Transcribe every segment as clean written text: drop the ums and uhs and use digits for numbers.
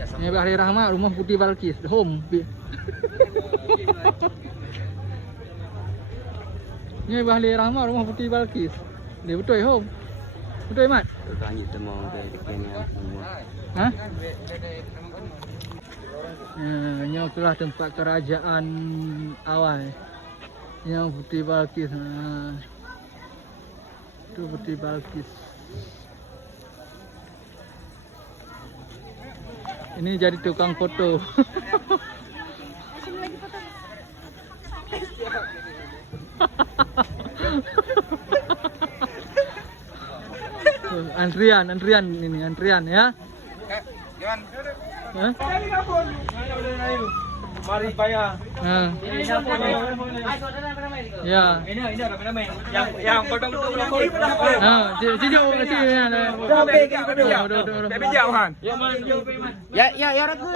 Ini Bahri Rahmat, rumah Putih Balkis, home. Ini Bahri Rahmat, rumah Putih Balkis. Dia betul home. Betul Mat? Tanya temu dari kena semua. Hah? Ini itulah tempat kerajaan awal. Yang Putih Balkis. Itu Putih Balkis. Ini jadi tukang foto. Antrian ini antrian ya. Jangan. Hah? Mari bayar. Ya. Ini ramai-ramai. Yang betul-betul Sini jauh kan. Ya orang tu.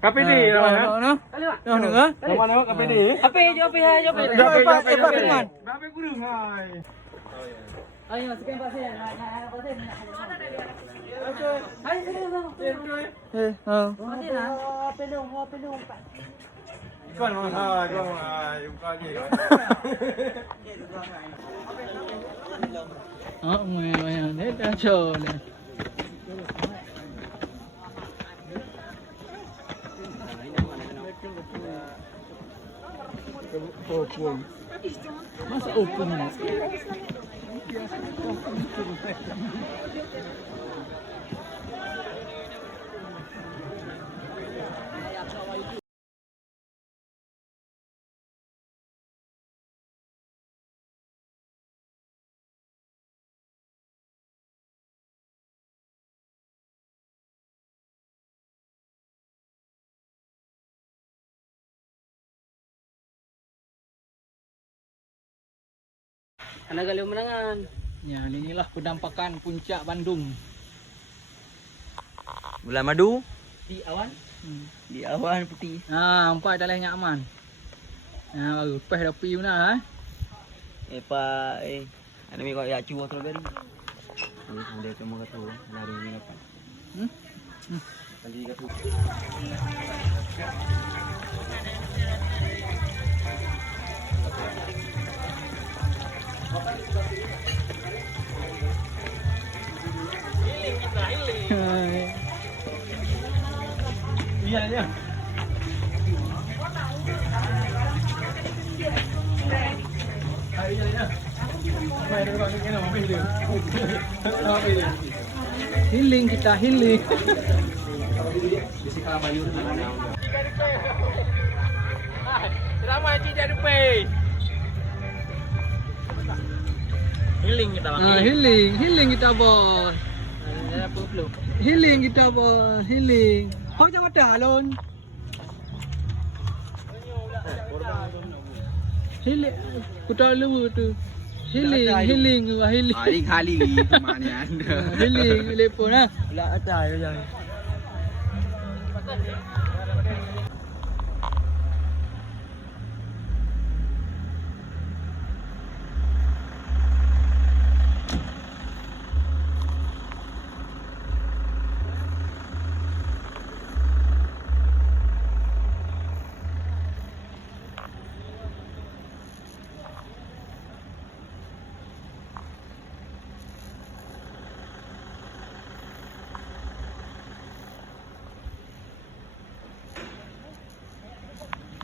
KPD mana? Mana KPD? Berapa kurung hai? Ayo, sekian pasien. Ayo, pelong. Kau mana? Kau hai, bukan ni. Ini dah show ni. Open. Masa open ni? Anak galau menangan. Ya, inilah penampakan puncak Bandung. Bulan madu Di awan. di awan putih. Nampak dah lehnya aman. Baru lepas dah pergi mana Ada mi kau ya cuba strawberry. Ini sudah cuma kata lari ni apa? Kali kata. Iya ya. Healing kita healing. Ramai cik jadi pay. Healing kita Healing kita bos. Healing kita bos, healing. Kau jangan mata alon. Healing, ku tahu lu tu. Healing. Kali kemana anda? Healing, telefon ah. Lah ada ya.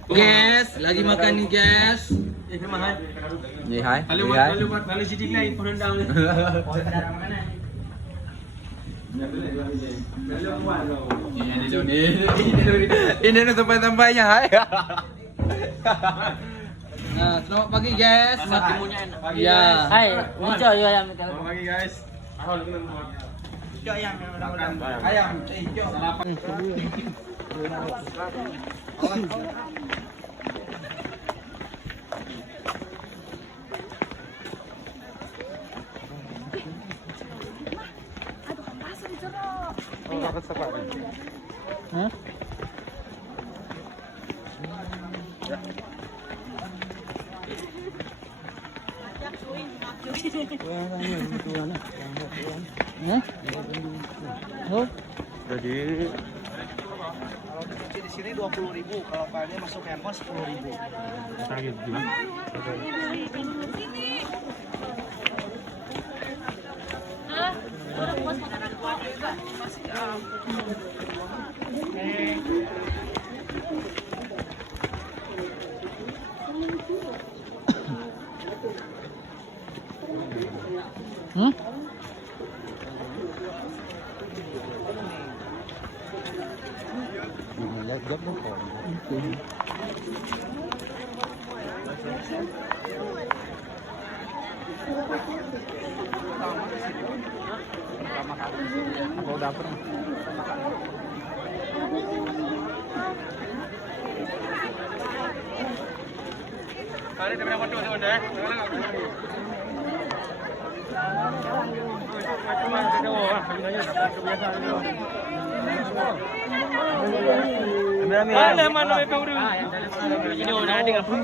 Guys, lagi makan ni guys. Ni hai. Lalu sidik lagi pun rendang ni. Ini tempat-tempatnya hai. Nah, selamat pagi guys. Ya. Hai, hijau yo ayam itu. Pagi guys. Ayam, hijau. Hah? Hah? Oh, Jadi Di sini 20.000, kalau kalian masuk campus 10.000. hah? lihat job dong. Aku udah pernah. Kali temen foto sebentar ya. Mana mana baru. Ini orang ada apa?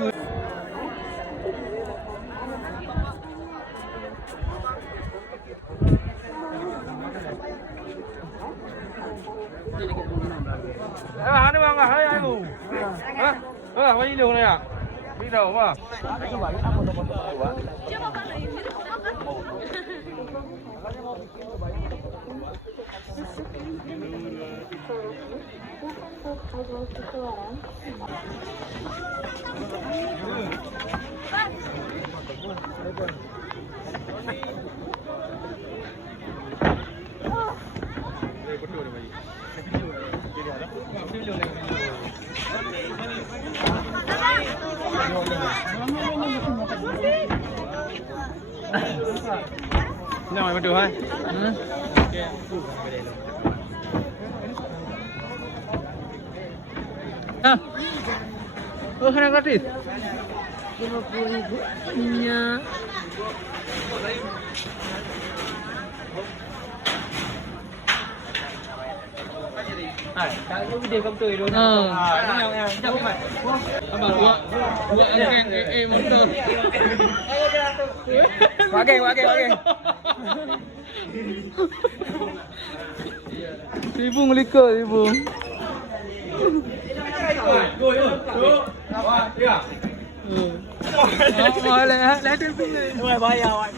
Ano ba nga hay ano? Ha? Wala ilaw na ya. Ilaw ba? Nào mày bắt được hay? Ah. Oh, hanya gratis. 50.000. Iya. Kalau video kamu tuh itu. Apa buat geng motor. Wage. Ibung liko, ibung. Boleh, lihat ibung. Bayar.